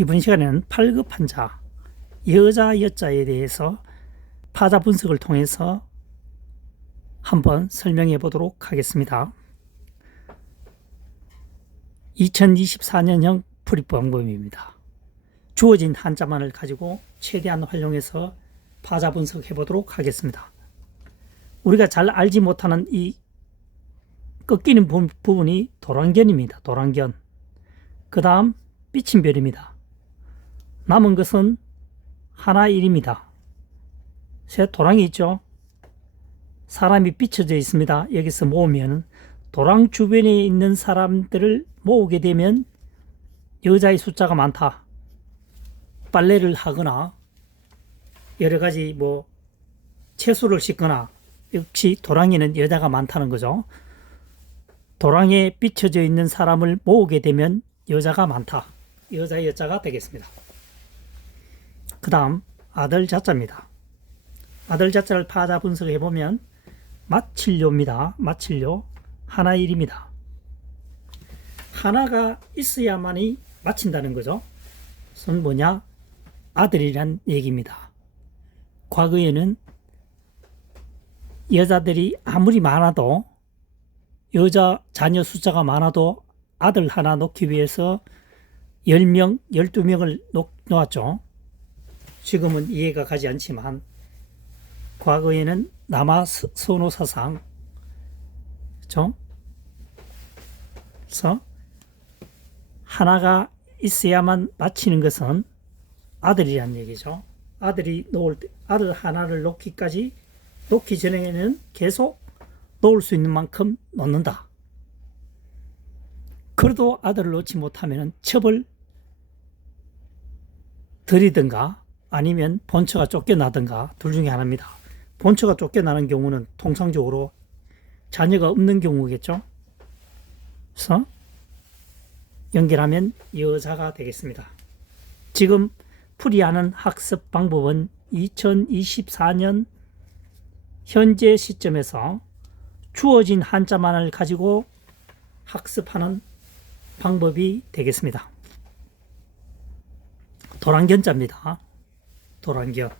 이번 시간에는 8급 환자, 여자, 여자에 대해서 파자 분석을 통해서 한번 설명해 보도록 하겠습니다. 2024년형 풀이 방법입니다. 주어진 한자만을 가지고 최대한 활용해서 파자 분석해 보도록 하겠습니다. 우리가 잘 알지 못하는 이 꺾이는 부- 부분이 도랑견입니다. 도랑견. 그 다음 삐침별입니다. 남은 것은 하나 일입니다. 새 도랑이 있죠. 사람이 삐쳐져 있습니다. 여기서 모으면 도랑 주변에 있는 사람들을 모으게 되면 여자의 숫자가 많다. 빨래를 하거나 여러 가지 뭐 채소를 씻거나 역시 도랑에는 여자가 많다는 거죠. 도랑에 삐쳐져 있는 사람을 모으게 되면 여자가 많다. 여자 여자가 되겠습니다. 그 다음 아들 자자입니다. 아들 자자를 파자 분석해 보면 마칠료입니다. 마칠료 하나 일입니다. 하나가 있어야만이 마친다는 거죠. 그것은 뭐냐? 아들이란 얘기입니다. 과거에는 여자들이 아무리 많아도 여자 자녀 숫자가 많아도 아들 하나 놓기 위해서 10명, 12명을 놓았죠. 지금은 이해가 가지 않지만 과거에는 남아 서- 선호 사상? 그래서 하나가 있어야만 마치는 것은 아들이란 얘기죠. 아들이 놓을 때 아들 하나를 놓기까지 놓기 전에는 계속 놓을 수 있는 만큼 놓는다. 그래도 아들을 놓지 못하면 첩을 들이든가 아니면 본처가 쫓겨나든가 둘 중에 하나입니다. 본처가 쫓겨나는 경우는 통상적으로 자녀가 없는 경우겠죠. 그래서 연결하면 여자가 되겠습니다. 지금 풀이하는 학습 방법은 2024년 현재 시점에서 주어진 한자만을 가지고 학습하는 방법이 되겠습니다. 도란견자입니다. 도란견